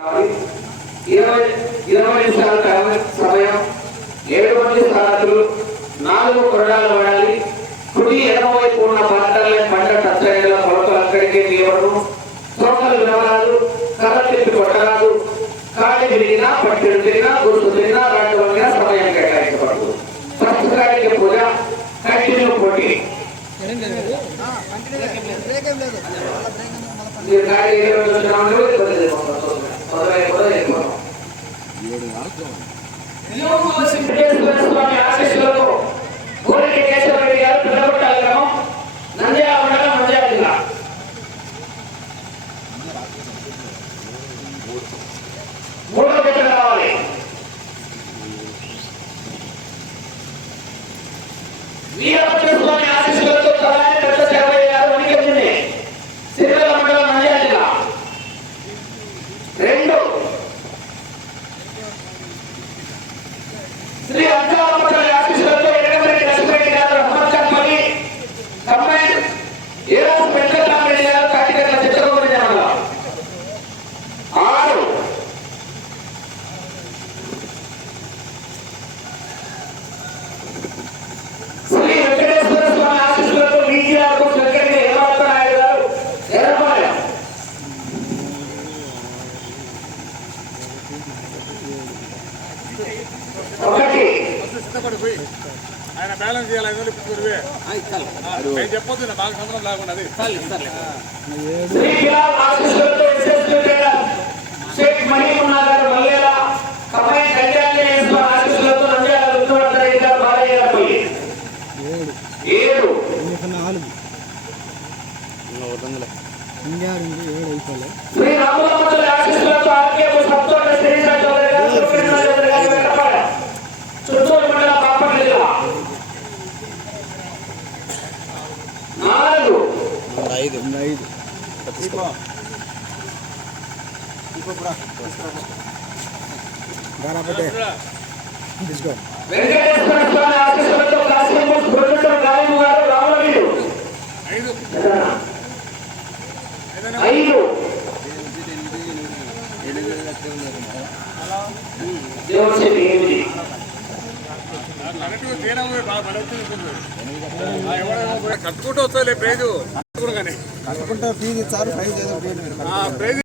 ఇరవై ఇరవై నిమిషాల సమయం ఏడు మంది సారథులు నాలుగు కొరడాలు వాడాలి. కుడి ఎడమవైపు ఉన్న పంటలే పంట టచ్చయ్యేలా కొలతలు అక్కడికే తీయవడం తోకలు వినవరాదు కర్ర తిప్పి కొట్టరాదు. కాడి విరిగినా పట్టెడు తిరిగినా గుర్తు తిరిగినా రాటు వంగినా సమయం కేటాయించబడదు. ప్రస్తుతానికి పూజ కంటిన్యూ మీరు గాడి ఇరవై రోజు మొదలై కూడా వెళ్ళిపోతాం. వెంకటేశ్వర స్వామి ఆశీస్సులతో కోరిక కేశవరెడ్డి గారు పిల్లగొట్టాల గ్రామం నంద్యాల మండలం నంద్యాల జిల్లా మూడో జత కావాలి వీరభద్ర ఒకటి. ఆయన బ్యాలెన్స్ చేయాలి ఐదు వందలు ఇప్పుడువే నేను చెప్పొద్దు నా బాగా సంబంధం లేకుండా అది. షేక్ మహీమున్నా గారు మల్లేల కమై కళ్యాణి ఆశీస్సులతో బాలయ్య ఏడు. నాలుగు. నుంచి ఏడు అయిపోలే నాలుగు. ఐదు. ఐదు. తీసుకో వెంకటేశ్వర స్వామి ఆశీస్సులతో కాశీమూస్ ప్రొడ్యూసర్ గాయము గారు రామవీడు ఐదు. ఏదైనా? ఐదు. దేవశ్రీ ఎనిమిది కట్టుకుంటూ వస్తాలే ప్రైజు. కానీ కట్టుకుంటా ఫీజు ఇచ్చారు ప్రైజ్ ఏదో ప్రైజ్ ఆ ప్రైజ్